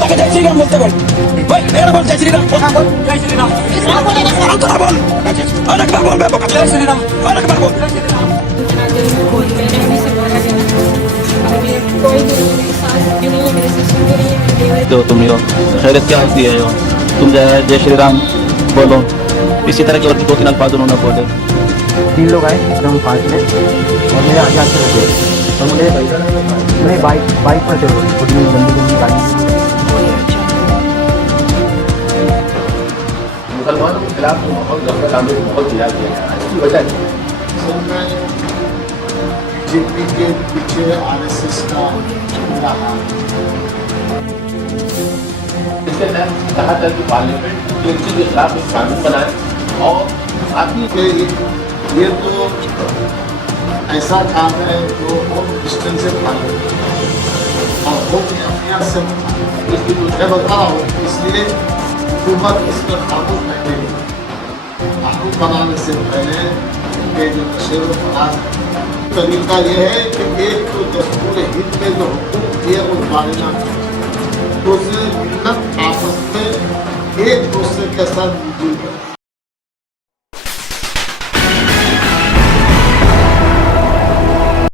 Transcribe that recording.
তাকে জয় শ্রীরাম বলতে বল ভাই, মেয়েরা বল জয় শ্রীরাম, জয় শ্রীরাম, বল অনেকবার বল ব্যাপক জয় শ্রীরাম, অনেকবার বল। तो तुम हो खैरियत क्या होती है हो, तुम जय श्री राम बोलो। इसी तरह के और 2-3 अल्फाज उन्होंने बोले। 3 लोग आए एकदम पास में और मेरे आगे आके रुके और मुझे मैं बाइक पर थे, खुद में गंदी गाड़ी। मुसलमानों के खिलाफ जो माहौल गलत आमिर माहौल दिया गया है, इसकी वजह क्या है? बीजेपी के पीछे आरएसएस का पूरा हाथ। इसके तहत कहा था कि पार्लियामेंट के खिलाफ एक कानून बनाए और साथ ही ये तो ऐसा काम है जो बहुत डिस्टेंस से फॉलो और वो अपने से इसकी मुझे बता रहा हूँ, इसलिए हुकूमत इसका कानून पहले कानून बनाने से पहले ये जो नशे फराज तरीका ये है कि एक तो दस्तूर हिंद में जो हुकूम दिए वो पालना, दूसरी मिल्लत आपस में एक दूसरे के साथ मिलजुल कर